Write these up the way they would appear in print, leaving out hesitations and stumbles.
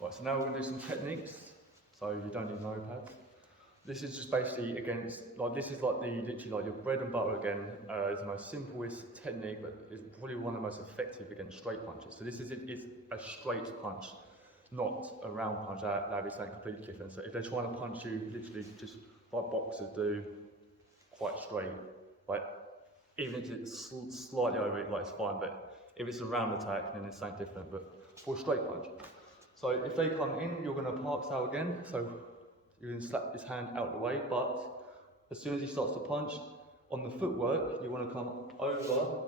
Right, so now we're going to do some techniques, so you don't need no pads. This is just basically against, like this is like literally like your bread and butter again. It's the most simplest technique, but it's probably one of the most effective against straight punches. So this is it's a straight punch, not a round punch. That'd be something completely different. So if they're trying to punch you, literally just like boxers do, quite straight, like even if it's slightly over it, like it's fine. But if it's a round attack, then it's something different. But for a straight punch, so if they come in, you're going to park style again. So you're going to slap his hand out the way, but as soon as he starts to punch, on the footwork, you want to come over,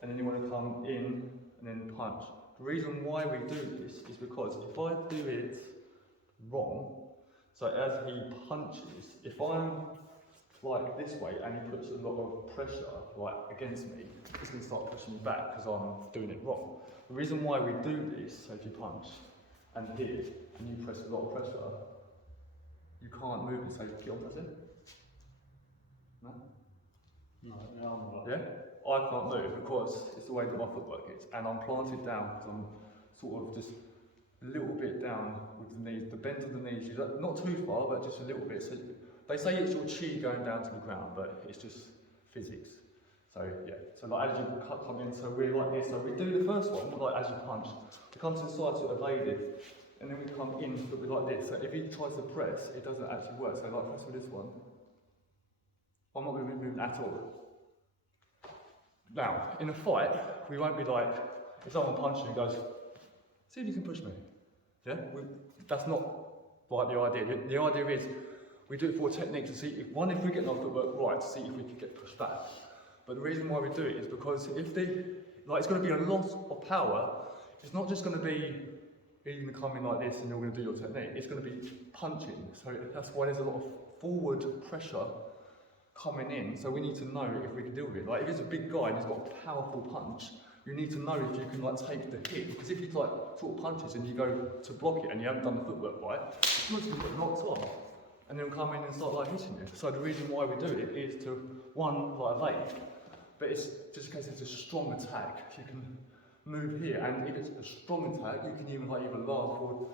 and then you want to come in, and then punch. The reason why we do this is because if I do it wrong, so as he punches, if I'm like this way, and he puts a lot of pressure like against me, it's going to start pushing me back because I'm doing it wrong. The reason why we do this, so if you punch, and here, and you press a lot of pressure, you can't move and say, get on pressing. No? No, yeah? I can't move because it's the way that my footwork is. And I'm planted down because I'm sort of just a little bit down with the knees. The bend of the knees, not too far, but just a little bit. So they say it's your chi going down to the ground, but it's just physics. So yeah, so like as you come in, so we're like this. So we do the first one, like as you punch. We come to the side to evade it. And then we come in, but we like this. So if he tries to press, it doesn't actually work. So like press with this one. I'm not going to be moving at all. Now, in a fight, we won't be like, if someone punches you and goes, see if you can push me. Yeah? That's not like the idea. The idea is, we do it for a technique to see, if we get our footwork right, to see if we can get pushed back. But the reason why we do it is because if it's going to be a lot of power. It's not just going to be, you're going to come in like this and you're going to do your technique. It's going to be punching. So that's why there's a lot of forward pressure coming in. So we need to know if we can deal with it. Like if it's a big guy and he's got a powerful punch, you need to know if you can like take the hit. Because if he's like sort of punches and you go to block it and you haven't done the footwork right, you're just going to get knocked off. And then come in and start like hitting you. So the reason why we do it is to, one, like evade, but it's just in case it's a strong attack, you can move here, and if it's a strong attack, you can even like even laugh or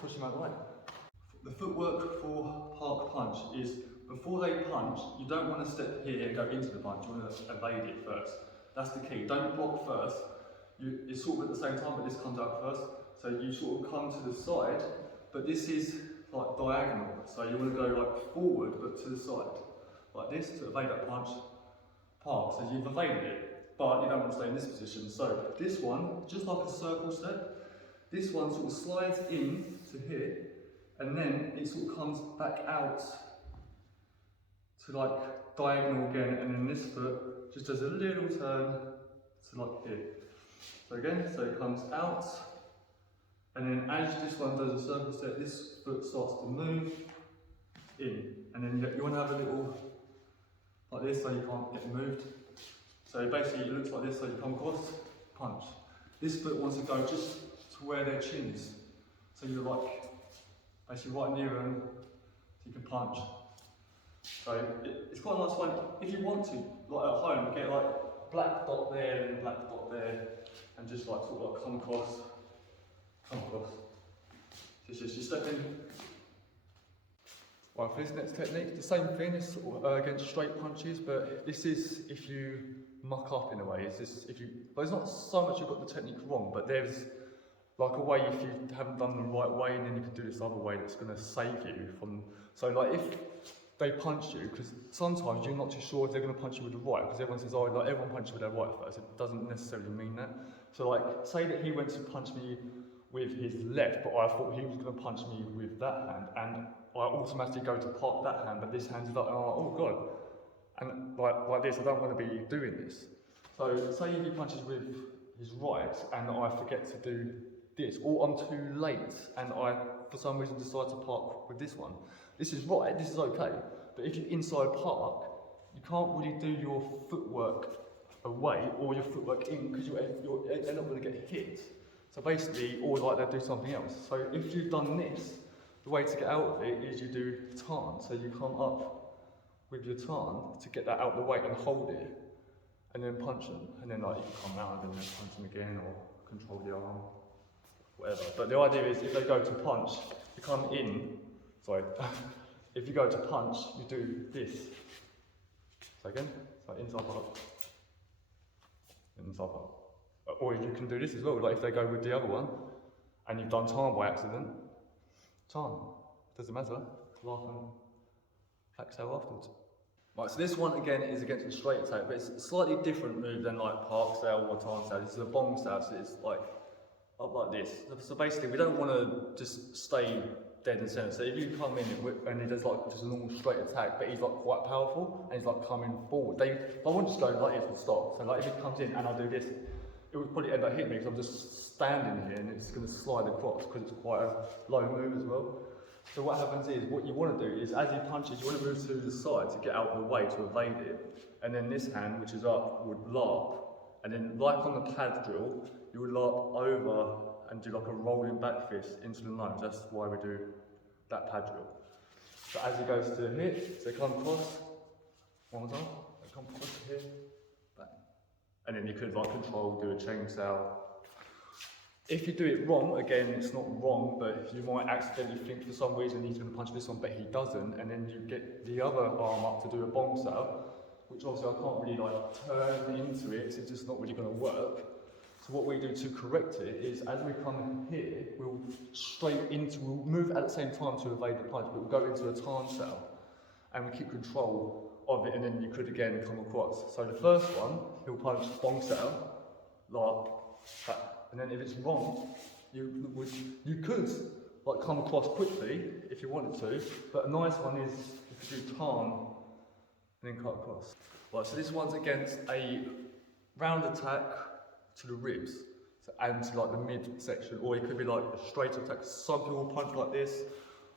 push them out of the way. The footwork for park punch is before they punch, you don't want to step here and go into the punch, you want to evade it first. That's the key. Don't block first. It's sort of at the same time, but this comes out first. So you sort of come to the side, but this is like diagonal. So you want to go like forward, but to the side. Like this to evade that punch, park. So you've evaded it. But you don't want to stay in this position. So this one, just like a circle step, this one sort of slides in to here, and then it sort of comes back out to like diagonal again, and then this foot just does a little turn to like here. So again, so it comes out, and then as this one does a circle step, this foot starts to move in, and then you want to have a little like this so you can't get moved. So basically it looks like this, so you come across, punch. This foot wants to go just to where their chin is. So you're like, basically right near them, so you can punch. So it's quite a nice one. If you want to, like at home, get like black dot there and black dot there, and just like sort of like come across. So it's just you step in. Right, for this next technique, the same thing, it's sort of, against straight punches, but this is if you muck up in a way. But it's not so much you've got the technique wrong, but there's like a way if you haven't done the right way, and then you can do this other way that's going to save you from. So like if they punch you, because sometimes you're not too sure if they're going to punch you with the right, because everyone says, oh, like everyone punches with their right first. It doesn't necessarily mean that. So like, say that he went to punch me with his left, but I thought he was going to punch me with that hand, and I automatically go to park that hand, but this hand's like, oh god. And like this, I don't want to be doing this. So say if he punches with his right, and I forget to do this, or I'm too late, and I, for some reason, decide to park with this one. This is right, this is okay, but if you inside park, you can't really do your footwork away, or your footwork in, because you're not going to get hit. So basically, or like they do something else. So if you've done this, the way to get out of it is you do turn. So you come up with your turn to get that out of the way and hold it, and then punch them. And then like you can come round and then punch them again, or control the arm. whatever. But the idea is if they go to punch, you come in, sorry, if you go to punch, you do this. So again, so inside up, inside up. Or you can do this as well, like if they go with the other one, and you've done time by accident, time, doesn't matter, laugh and exhale afterwards. Right, so this one again is against a straight attack, but it's a slightly different move than like park sail or time sail. This is a bong sail, so it's like up like this. So basically, we don't want to just stay dead and center. So if you come in and he does like just a normal straight attack, but he's like quite powerful and he's like coming forward. I won't just go like this and stop. So like if he comes in and I do this, it would probably end up hitting me because I'm just standing here and it's going to slide across because it's quite a low move as well. So what happens is, what you want to do is, as he punches, you want to move to the side to get out of the way to evade it. And then this hand, which is up, would larp. And then, like on the pad drill, you would larp over and do like a rolling back fist into the lunge. That's why we do that pad drill. So as he goes to hit, so come across, one more time, come across to here, back. And then you could, like control, do a chain sail. If you do it wrong, again, it's not wrong, but you might accidentally think for some reason he's going to punch this one, but he doesn't, and then you get the other arm up to do a bong sail, which obviously I can't really like turn into it, so it's just not really going to work. So what we do to correct it is, as we come here, we'll we'll move at the same time to evade the punch, but we'll go into a time sail, and we keep control of it, and then you could again come across. So the first one, he'll punch bong sail, like that. And then if it's wrong, you could like come across quickly if you wanted to, but a nice one is if you do turn and then cut across. Right, so this one's against a round attack to the ribs, so, and to like the mid section, or it could be like a straight attack. Some people punch like this,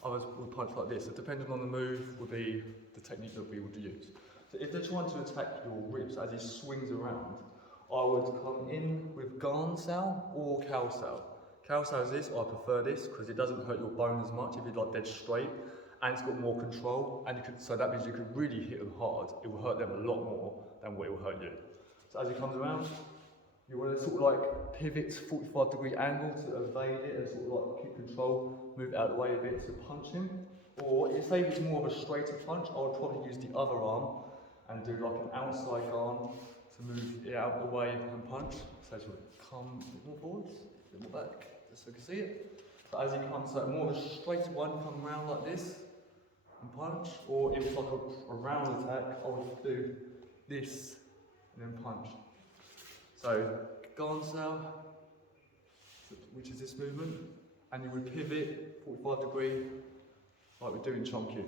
others will punch like this. So depending on the move would be the technique that we would use. So if they're trying to attack your ribs as he swings around, I would come in with Garn Sail or Cow Sail. Cow Sail is this, I prefer this because it doesn't hurt your bone as much if you're like dead straight, and it's got more control, and so that means you could really hit them hard. It will hurt them a lot more than what it will hurt you. So as he comes around, you want to sort of like pivot 45-degree angle to evade it and sort of like keep control, move out of the way a bit to punch him. Or if say it's more of a straighter punch, I would probably use the other arm and do like an outside arm to move it out of the way and punch. So as we come a bit more forwards, a bit more back, just so you can see it. So as he comes, so more of a straighter one, come around like this and punch. Or if it's like a round attack, I would do this and then punch. So Garn Sail, which is this movement, and you would pivot 45-degree like we do in Chun Kung Fu.